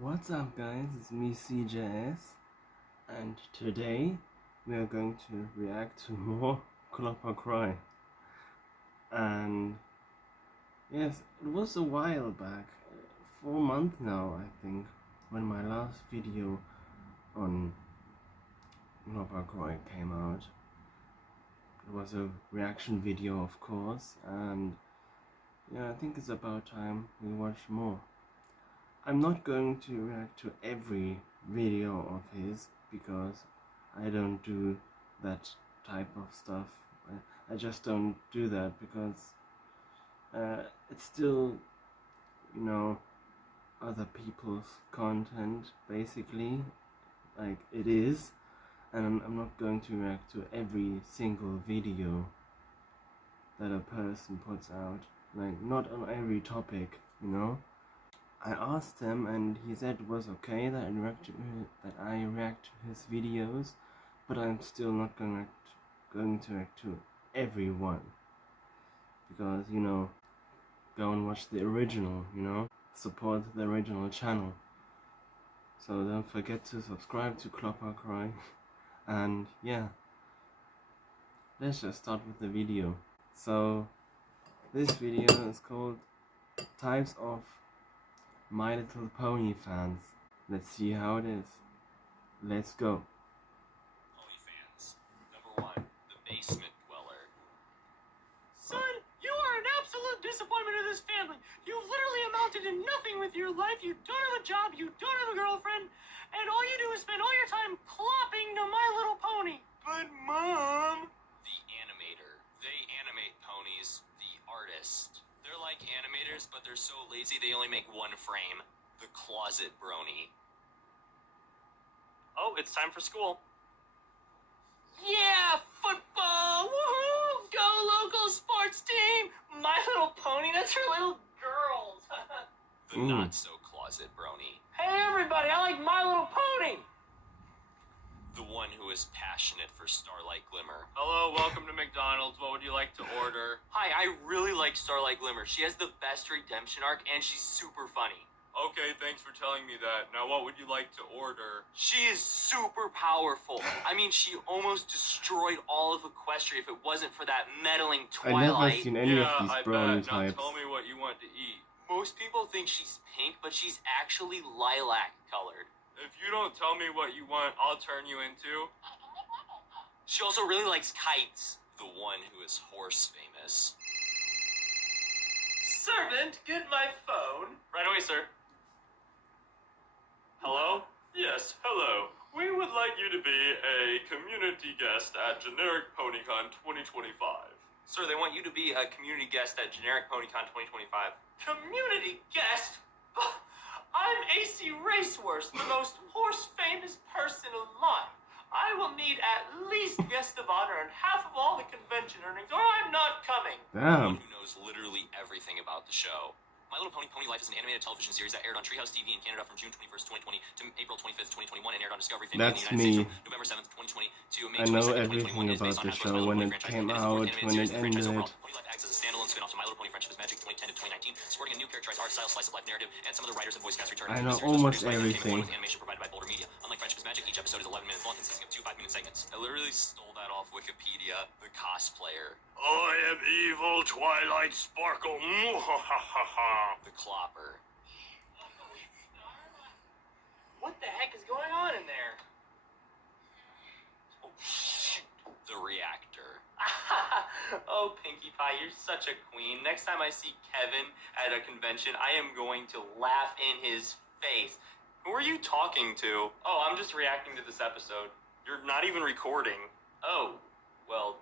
What's up guys, it's me CjS, and today we are going to react to more Clopper Croix. And yes, it was a while back, 4 months now I think, when my last video on Clopper Croix came out. It was a reaction video of course, and yeah, I think it's about time we watch more. I'm not going to react to every video of his because I don't do that type of stuff. I just don't do that because it's still, you know, other people's content basically, like it is, and I'm not going to react to every single video that a person puts out, like not on every topic, you know. I asked him and he said it was okay that I react to his videos, but I'm still not going to react to everyone, because, you know, go and watch the original, you know, support the original channel. So don't forget to subscribe to Clopper Croix. And yeah, let's just start with the video. So this video is called Types of My Little Pony fans. Let's see how it is. Let's go. Pony fans. Number 1, the basement dweller. Son, you are an absolute disappointment to this family. You've literally amounted to nothing with your life. You don't have a job, you don't have a girlfriend, and all you do is spend all your time clopping to My Little Pony. But Mom... The animator. They animate ponies. The artist. They're like animators, but they're so lazy they only make one frame. The closet brony. Oh, it's time for school. Yeah, football! Woohoo! Go local sports team! My Little Pony, that's for little girls. The not so closet brony. Hey everybody, I like My Little Pony! The one who is passionate for Starlight Glimmer. Hello, welcome to McDonald's. What would you like to order? Hi, I really like Starlight Glimmer. She has the best redemption arc, and she's super funny. Okay, thanks for telling me that. Now, what would you like to order? She is super powerful. I mean, she almost destroyed all of Equestria if it wasn't for that meddling I never Twilight. seen any of Yeah, these I brownie bet. Now types. tell me what you want to eat. Most people think she's pink, but she's actually lilac colored. If you don't tell me what you want, I'll turn you into... She also really likes kites. The one who is horse famous. Servant, get my phone. Right away, sir. Hello? Yes, hello. We would like you to be a community guest at Generic PonyCon 2025. Sir, they want you to be a community guest at Generic PonyCon 2025. Community guest? I'm AC Racehorse, the most horse-famous person alive. I will need at least guest of honor and half of all the convention earnings, or I'm not coming. Damn. One who knows literally everything about the show. My Little Pony Pony Life is an animated television series that aired on Treehouse TV in Canada from June 21st, 2020 to April 25th, 2021, and aired on Discovery Family That's in the United me. States from November 7th, 2020 to May I know 22nd, everything 2021. It is based about on the Hasbro's show My Little when Pony it franchise, came and is the fourth out, animated when series it in the franchise ended. overall. Pony Life acts as a standalone spin-off to My Little Pony Friendship is Magic 2010 to 2019, sporting a new characterized art style, slice of life narrative, and some of the writers and voice cast return. I The know series was almost produced by Entertainment everything. One with animation provided by Boulder Media. Unlike Friendship is Magic, each episode is 11 minutes long, consisting of 2 5-minute segments. I literally stole that off Wikipedia. The cosplayer. I am evil Twilight Sparkle. The Clopper. What the heck is going on in there? Oh, shoot. The Reactor. Oh, Pinkie Pie, you're such a queen. Next time I see Kevin at a convention, I am going to laugh in his face. Who are you talking to? Oh, I'm just reacting to this episode. You're not even recording. Oh, well,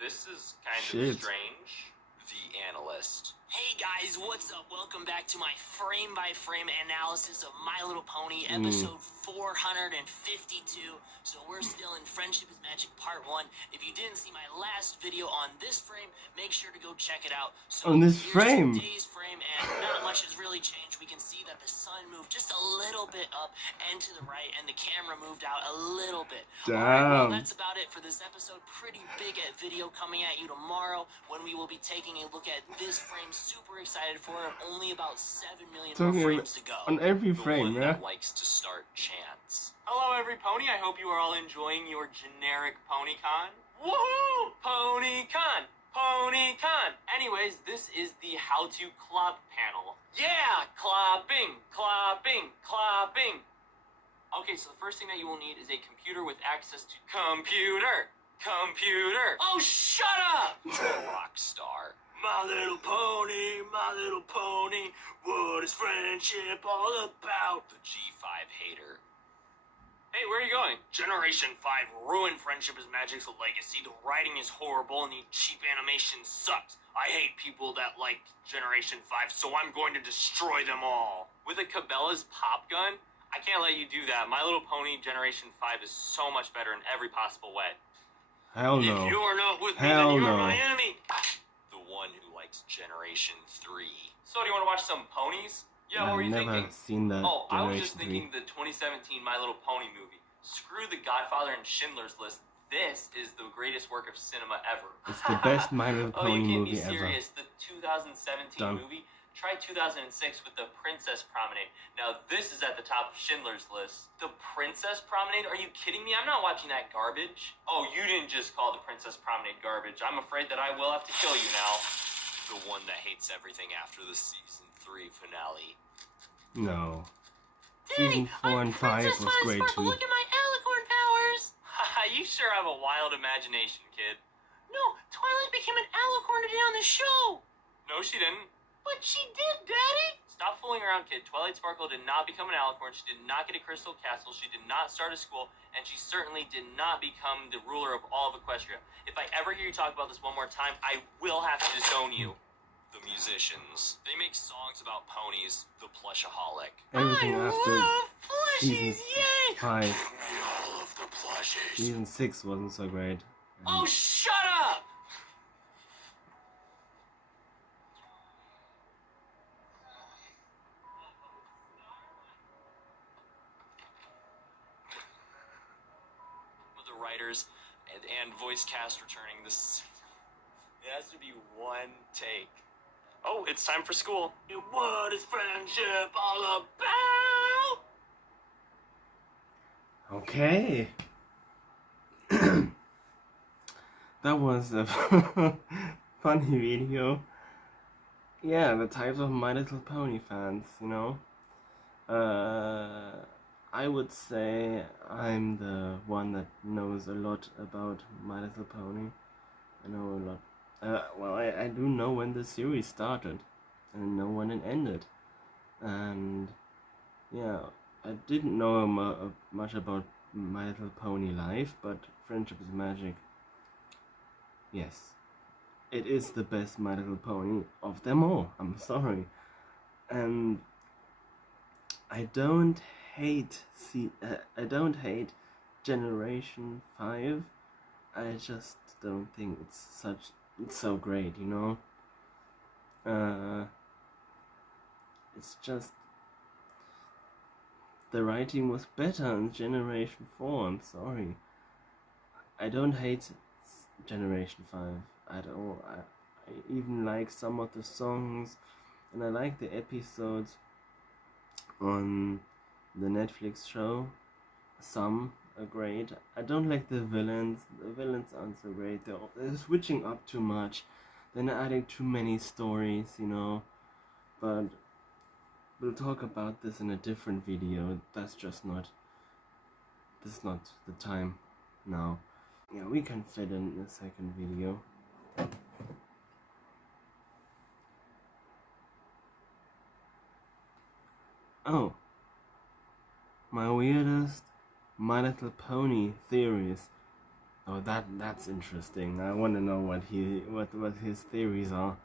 this is kind of Shit. strange. The Analyst. Hey guys, what's up? Welcome back to my frame-by-frame analysis of My Little Pony, episode 452. So we're still in Friendship is Magic Part 1. If you didn't see my last video on this frame, make sure to go check it out. So On this here's frame? today's frame, and not much has really changed. We can see that the sun moved just a little bit up and to the right, and the camera moved out a little bit. Alright, well, Damn. that's about it for this episode. Pretty big video coming at you tomorrow when we will be taking a look at this frame super excited for it. Only about 7 million Talking more frames to go. on every The frame, one yeah? that likes to start chants. Hello, every pony. I hope you are all enjoying your generic PonyCon. Woohoo! PonyCon! PonyCon! Anyways, this is the how to clop panel. Yeah! Clopping! Clopping! Clopping! Okay, so the first thing that you will need is a computer with access to computer! Computer! Oh, shut up! Rockstar. My little pony, what is friendship all about? The G5 hater. Hey, where are you going? Generation 5 ruined Friendship is Magic's legacy. The writing is horrible and the cheap animation sucks. I hate people that like Generation 5, so I'm going to destroy them all. With a Cabela's pop gun? I can't let you do that. My Little Pony Generation 5 is so much better in every possible way. Hell If no. you're not with me, Hell then you're no. my enemy. The one who likes Generation 3. So, do you want to watch some ponies? Yeah, what were I've you never thinking? seen that Oh, I was Generation just thinking 3. the 2017 My Little Pony movie. Screw The Godfather and Schindler's List. This is the greatest work of cinema ever. It's the best My Little Oh, you Pony can't movie be ever. serious. The 2017 Done. movie. Try 2006 with The Princess Promenade. Now, this is at the top of Schindler's List. The Princess Promenade? Are you kidding me? I'm not watching that garbage. Oh, you didn't just call The Princess Promenade garbage. I'm afraid that I will have to kill you now. The one that hates everything after the season 3 finale. No. Daddy, Season 4 and 5 Princess was great Sparkle, too. look at my alicorn powers! Haha, you sure have a wild imagination, kid. No, Twilight became an alicorn today on the show! No, she didn't. But she did, Daddy! Stop fooling around, kid. Twilight Sparkle did not become an alicorn. She did not get a crystal castle. She did not start a school. And she certainly did not become the ruler of all of Equestria. If I ever hear you talk about this one more time, I will have to disown you. The musicians. They make songs about ponies. The Plushaholic. Everything I after love season plushies, yay! 5. All of the plushes. Season 6 wasn't so great. Oh, shut up! With the writers and voice cast returning, this it has to be one take. Oh, it's time for school. And what is friendship all about? Okay. That was a funny video. Yeah, the types of My Little Pony fans, you know. I would say I'm the one that knows a lot about My Little Pony. I know a lot. Well, I do know when the series started, and I know when it ended. And yeah, I didn't know much about My Little Pony life, but Friendship is Magic. Yes, it is the best My Little Pony of them all. I'm sorry, and I don't hate Generation 5. I just don't think it's so great, you know. It's just the writing was better in Generation 4. I'm sorry. I don't hate Generation 5 at all. I even like some of the songs, and I like the episodes on the Netflix show. Some are great. I don't like the villains. The villains aren't so great. They're switching up too much. They're not adding too many stories, you know. But we'll talk about this in a different video. That's just not. This is not the time now. Yeah, we can fit in a second video. Oh, my weirdest My Little Pony theories. Oh, that's interesting. I want to know what his theories are.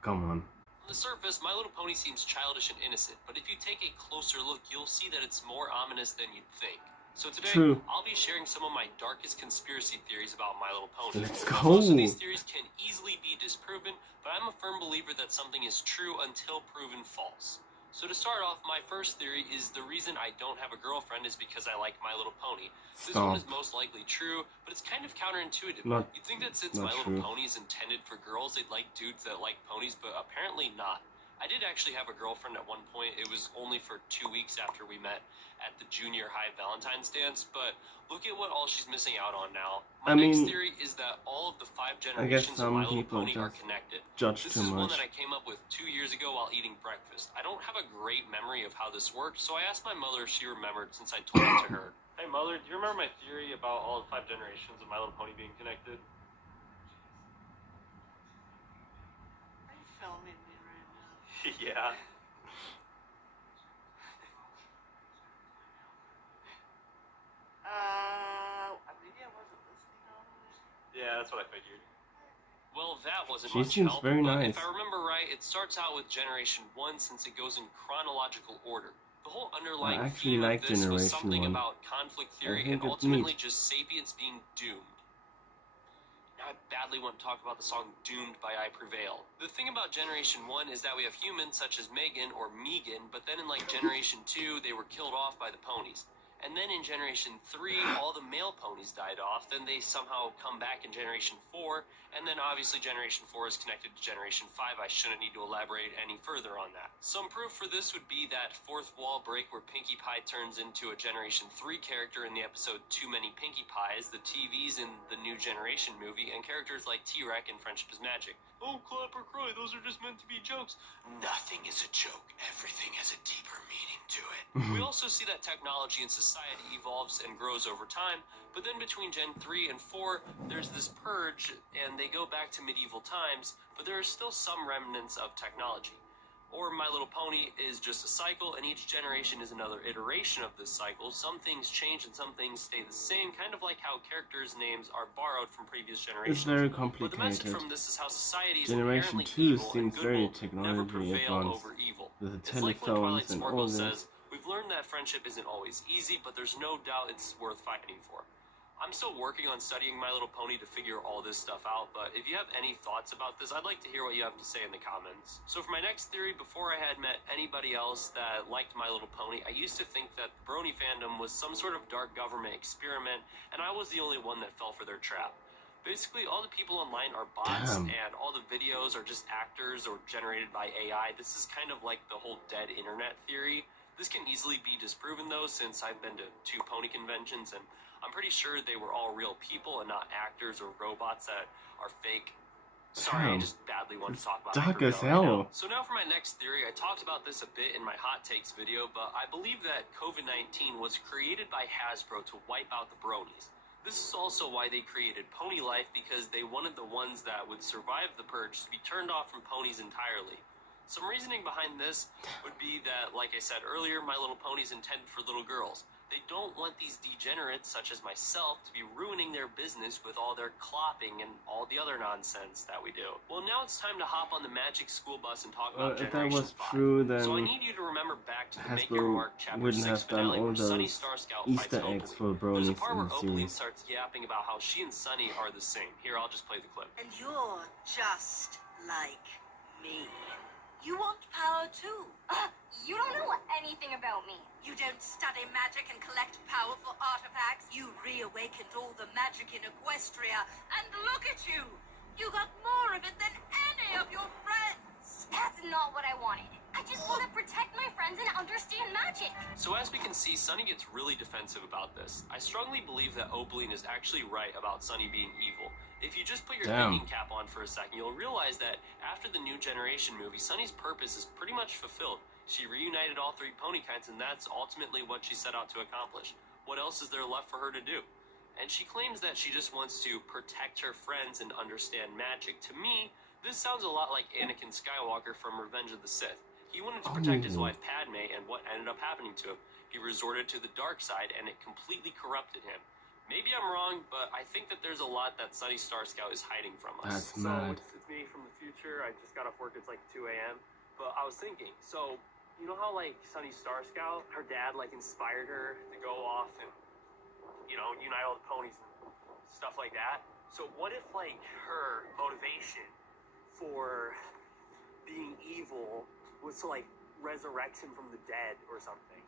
Come on. On the surface, My Little Pony seems childish and innocent, but if you take a closer look, you'll see that it's more ominous than you'd think. So today, True. I'll be sharing some of my darkest conspiracy theories about My Little Pony. Let's Now, go. most of these theories can easily be disproven, but I'm a firm believer that something is true until proven false. So to start off, my first theory is the reason I don't have a girlfriend is because I like My Little Pony. This one is most likely true, but it's kind of counterintuitive. You'd think that since My Little Pony is intended for girls, they'd like dudes that like ponies, but apparently not. I did actually have a girlfriend at one point. It was only for 2 weeks after we met at the junior high Valentine's dance, but look at what all she's missing out on now. My next theory is that all of the 5 generations of My Little Pony are connected. This is one that I came up with 2 years ago while eating breakfast. I don't have a great memory of how this worked, so I asked my mother if she remembered since I told it to her. Hey mother, do you remember my theory about all 5 generations of My Little Pony being connected? Are you filming me right now? Yeah. Maybe I wasn't listening all the way. Yeah, that's what I figured. Well, that wasn't She much seems help, very but nice. if I remember right, it starts out with Generation 1 since it goes in chronological order. The whole underlying actually theme like of this was Generation something 1. about conflict theory think and it's ultimately neat. just sapiens being doomed. Now I badly want to talk about the song Doomed by I Prevail. The thing about Generation 1 is that we have humans such as Megan or Megan, but then in like Generation 2, they were killed off by the ponies. And then in Generation 3, all the male ponies died off. Then they somehow come back in Generation 4. And then obviously Generation 4 is connected to Generation 5. I shouldn't need to elaborate any further on that. Some proof for this would be that fourth wall break where Pinkie Pie turns into a Generation 3 character in the episode Too Many Pinkie Pies, the TVs in the New Generation movie, and characters like T-Rex in Friendship is Magic. Oh, Clopper, Croix, those are just meant to be jokes. Nothing is a joke. Everything has a deeper meaning to it. We also see that technology in society evolves and grows over time, but then between Gen 3 and 4, there's this purge, and they go back to medieval times, but there are still some remnants of technology. Or My Little Pony is just a cycle, and each generation is another iteration of this cycle. Some things change and some things stay the same, kind of like how characters' names are borrowed from previous generations. It's very But the message complicated. from this is how society is Generation inherently 2 evil, seems and very good will never technology prevail advanced. over evil. With the It's like when Twilight telephones and all Sparkle this. says, we've learned that friendship isn't always easy, but there's no doubt it's worth fighting for. I'm still working on studying My Little Pony to figure all this stuff out, but if you have any thoughts about this, I'd like to hear what you have to say in the comments. So for my next theory, before I had met anybody else that liked My Little Pony, I used to think that the Brony fandom was some sort of dark government experiment, and I was the only one that fell for their trap. Basically, all the people online are bots, and all the videos are just actors or generated by AI. This is kind of like the whole dead internet theory. This can easily be disproven though, since I've been to 2 pony conventions, and I'm pretty sure they were all real people and not actors or robots that are fake. Sorry, I just badly want to talk about dark as Hyperville right now. hell. So now for my next theory, I talked about this a bit in my hot takes video, but I believe that COVID-19 was created by Hasbro to wipe out the bronies. This is also why they created Pony Life, because they wanted the ones that would survive the purge to be turned off from ponies entirely. Some reasoning behind this would be that, like I said earlier, My Little Pony is intended for little girls. They don't want these degenerates, such as myself, to be ruining their business with all their clopping and all the other nonsense that we do. Well, now it's time to hop on the Magic School Bus and talk about If that Generation was 5. true, then So I need you to remember back to the Make Your Hasbro Mark Chapter wouldn't 6 have done finale all where Sunny those Star Scout Easter fights eggs Opaline. for There's a bronies part in where the Opaline series. starts yapping about how she and Sunny are the same. Here, I'll just play the clip. And you're just like me. You want power too. You don't know anything about me. You don't study magic and collect powerful artifacts. You reawakened all the magic in Equestria, and look at you! You got more of it than any of your friends! That's not what I wanted. I just want to protect my friends and understand magic. So as we can see, Sunny gets really defensive about this. I strongly believe that Opaline is actually right about Sunny being evil. If you just put your thinking cap on for a second, you'll realize that after the New Generation movie, Sunny's purpose is pretty much fulfilled. She reunited all 3 pony kinds, and that's ultimately what she set out to accomplish. What else is there left for her to do? And she claims that she just wants to protect her friends and understand magic. To me, this sounds a lot like Anakin Skywalker from Revenge of the Sith. He wanted to protect his wife Padme, and what ended up happening to him? He resorted to the dark side, and it completely corrupted him. Maybe I'm wrong, but I think that there's a lot that Sunny Star Scout is hiding from us. That's mad. It's me from the future. I just got off work. It's like 2 a.m. But I was thinking, so you know how like Sunny Star Scout, her dad like inspired her to go off and, you know, unite all the ponies and stuff like that. So what if like her motivation for being evil was to like resurrects him from the dead or something.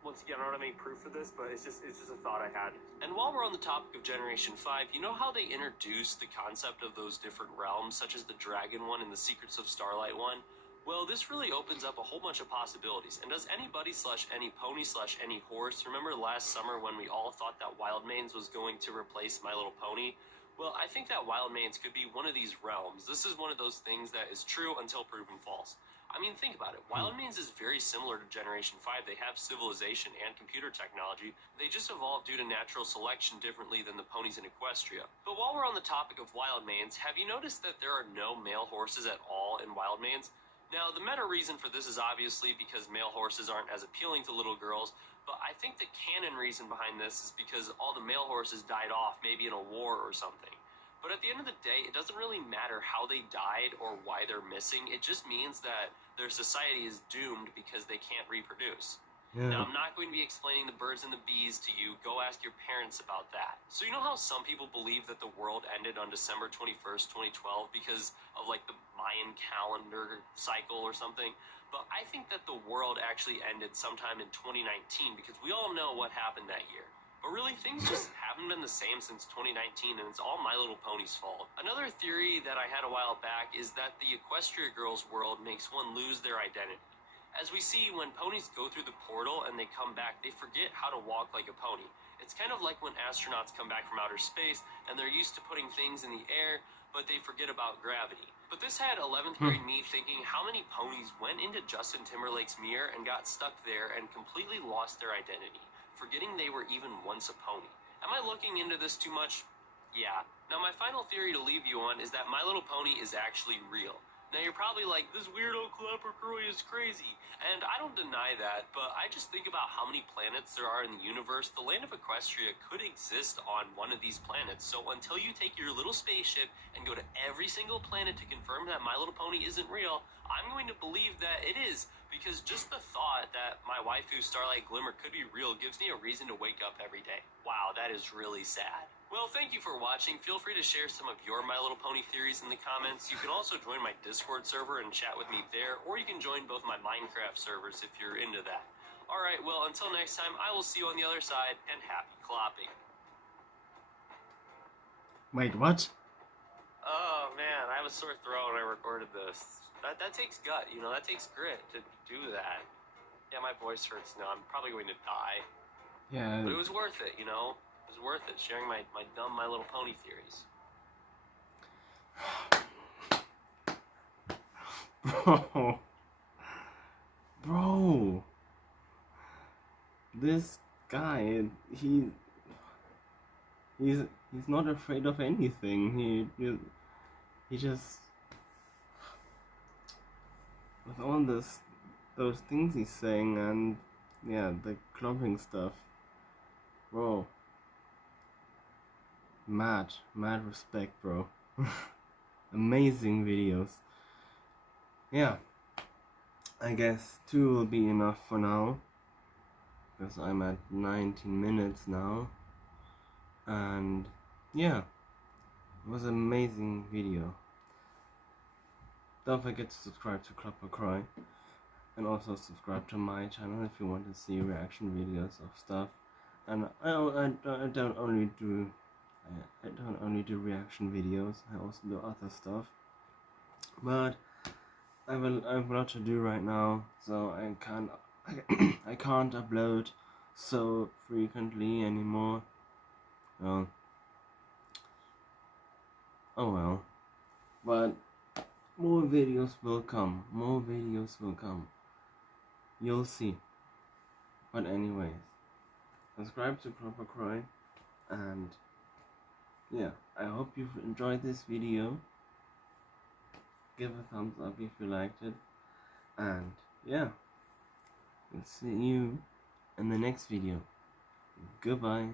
Once again, I don't have any proof for this, but it's just a thought I had. And while we're on the topic of Generation 5, you know how they introduced the concept of those different realms, such as the Dragon one and the Secrets of Starlight one? Well, this really opens up a whole bunch of possibilities. And does anybody / any pony / any horse remember last summer when we all thought that Wildmanes was going to replace My Little Pony? Well, I think that Wildmanes could be one of these realms. This is one of those things that is true until proven false. I mean, think about it. Wildmanes is very similar to Generation 5. They have civilization and computer technology. They just evolved due to natural selection differently than the ponies in Equestria. But while we're on the topic of Wildmanes, have you noticed that there are no male horses at all in Wildmanes? Now, the meta reason for this is obviously because male horses aren't as appealing to little girls, but I think the canon reason behind this is because all the male horses died off, maybe in a war or something. But at the end of the day, it doesn't really matter how they died or why they're missing. It just means that their society is doomed because they can't reproduce. Yeah. Now, I'm not going to be explaining the birds and the bees to you. Go ask your parents about that. So you know how some people believe that the world ended on December 21st, 2012 because of like the Mayan calendar cycle or something? But I think that the world actually ended sometime in 2019 because we all know what happened that year. But really, things just haven't been the same since 2019, and it's all My Little Pony's fault. Another theory that I had a while back is that the Equestria Girls world makes one lose their identity. As we see, when ponies go through the portal and they come back, they forget how to walk like a pony. It's kind of like when astronauts come back from outer space, and they're used to putting things in the air, but they forget about gravity. But this had 11th grade me thinking how many ponies went into Justin Timberlake's mirror and got stuck there and completely lost their identity, forgetting they were even once a pony. Am I looking into this too much? Yeah. Now my final theory to leave you on is that My Little Pony is actually real. Now you're probably like, this weirdo Clopper Croix is crazy. And I don't deny that, but I just think about how many planets there are in the universe. The land of Equestria could exist on one of these planets. So until you take your little spaceship and go to every single planet to confirm that My Little Pony isn't real, I'm going to believe that it is. Because just the thought that my waifu Starlight Glimmer could be real gives me a reason to wake up every day. Wow, that is really sad. Well, thank you for watching. Feel free to share some of your My Little Pony theories in the comments. You can also join my Discord server and chat with me there, or you can join both my Minecraft servers if you're into that. Alright, well, until next time, I will see you on the other side, and happy clopping. Wait, what? Oh, man, I have a sore throat when I recorded this. That takes gut, you know, that takes grit to do that. Yeah, my voice hurts now. I'm probably going to die. Yeah. But it was worth it, you know? It was worth it, sharing my dumb My Little Pony theories. Bro, this guy, he's not afraid of anything. He just, with all those things he's saying, and yeah, the clopping stuff, bro. Mad respect, bro. Amazing videos. Yeah, I guess 2 will be enough for now, because I'm at 19 minutes now. And yeah, it was an amazing video. Don't forget to subscribe to Clopper Croix, and also subscribe to my channel if you want to see reaction videos of stuff. And I don't only do reaction videos, I also do other stuff. But I have a lot to do right now, so I can't upload so frequently anymore. Well, oh well. But more videos will come. You'll see. But anyways, subscribe to Clopper Croix, and yeah, I hope you've enjoyed this video. Give a thumbs up if you liked it, and yeah, we'll see you in the next video. Goodbye.